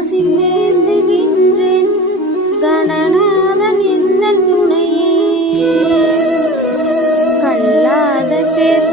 கசிந்தேந்துகின்றேன் கணநாதன் எந்த துணையே? கல்லாத பேர்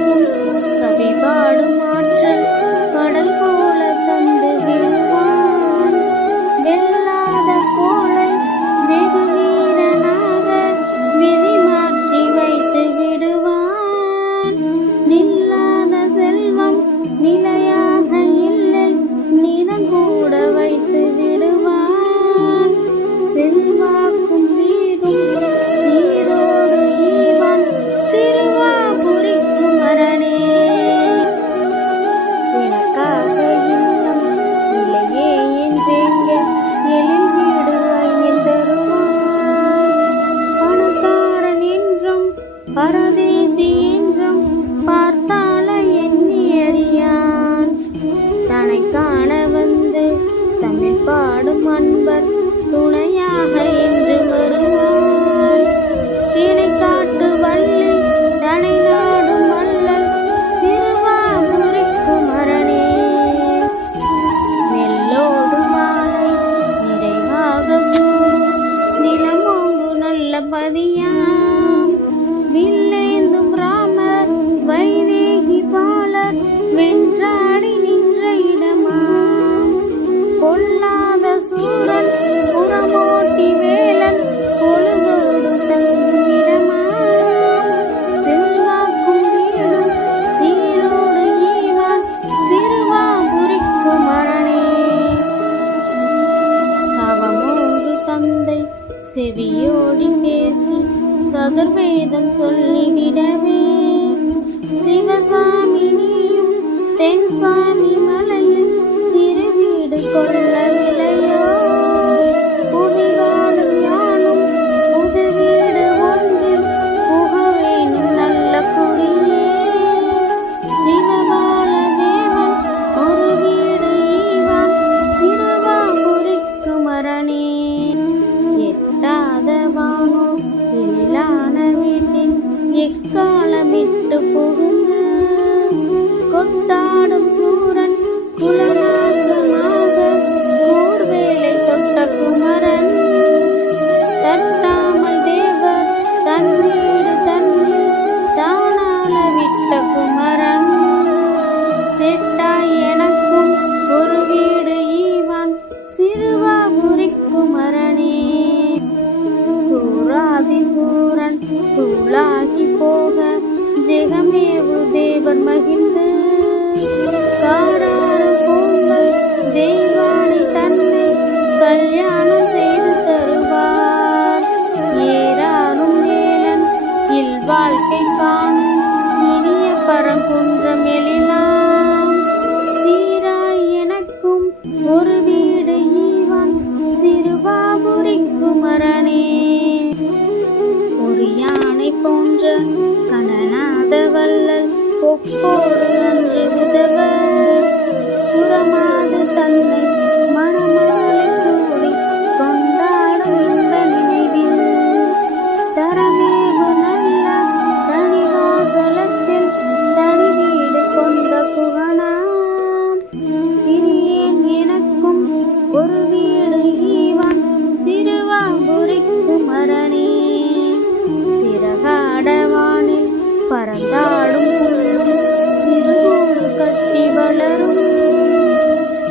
சதுர்வேதம் சொல்லிவிடவே. சிவசாமி நீயும் தென்சாமி மலையில் திருவீடு கொள்ளவே. எக்காலமிட்டு புகுந்து கொட்டாடும் சூரன் குலநாசமாக கூர்வேலை தொட்ட குமரன். தட்டாமல் தேவர் தன் வீடு தன்னில் தானால விட்ட குமரன். செட்டாய் எனக்கும் ஒரு வீடு ஈவான் சிறுவா மரணே சூராதி சூரன் தூளாகி போக ஜெகமேவு தேவர் மகிழ்ந்து போன்ற கடனாத வல்லல் ஒப்போடு நன்றி உதவ புறமாது தன்னை மனமாலை சூடி கொண்டாடும் இந்த நினைவில் தரமேவு நல்ல தனிவாசலத்தில் தனி வீடு கொண்ட குகனாம் சிறியேன் எனக்கும் ஒரு வீடு ஈவான் சிறுவாபுரிக்கு மரணி பறந்தாடும் சிறுகூடு கட்டி வளரும்.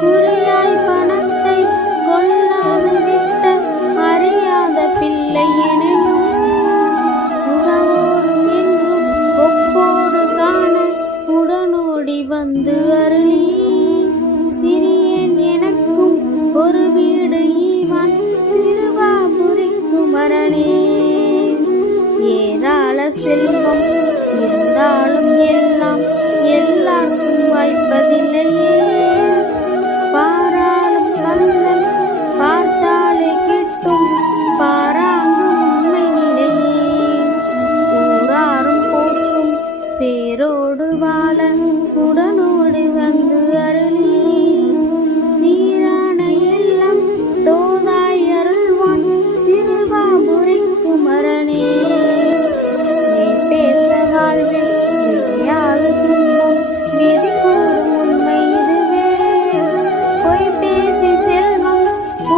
குறியாய் பணத்தை கொள்ளாது விட்ட அறியாத பிள்ளை இணையும் உறவோரும் என்றும் ஒப்போடு காண உடனோடி வந்து அருளி. சிறியன் எனக்கும் ஒரு வீடு ஈவான் சிறுவாபுரிக்கு மரணே செல்வம் இருந்தாலும் எல்லாம் எல்லாருக்கும் வாய்ப்பதில்லையே.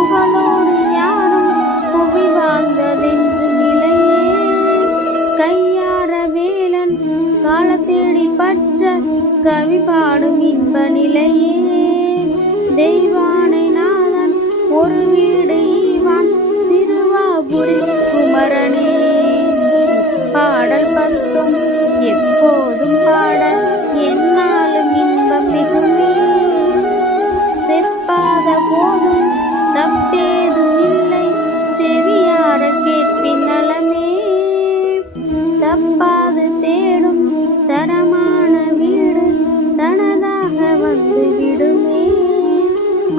புகழோடு யாரும் புவி வாழ்ந்ததென்று நிலையே. கையார வேலன் காலத்தேடி பற்ற கவி பாடும் இன்ப நிலையே. தெய்வானை நாதன் ஒரு வீடு ஈவான் சிறுவாபுரி குமரனே. பாடல் பத்தும் எப்போது தப்பாது தேடும் தரமான வீடு தனதாக வந்து விடுமே.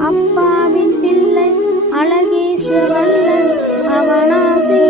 அப்பாவின் பிள்ளை அழகேச வல்லன் அவனாசி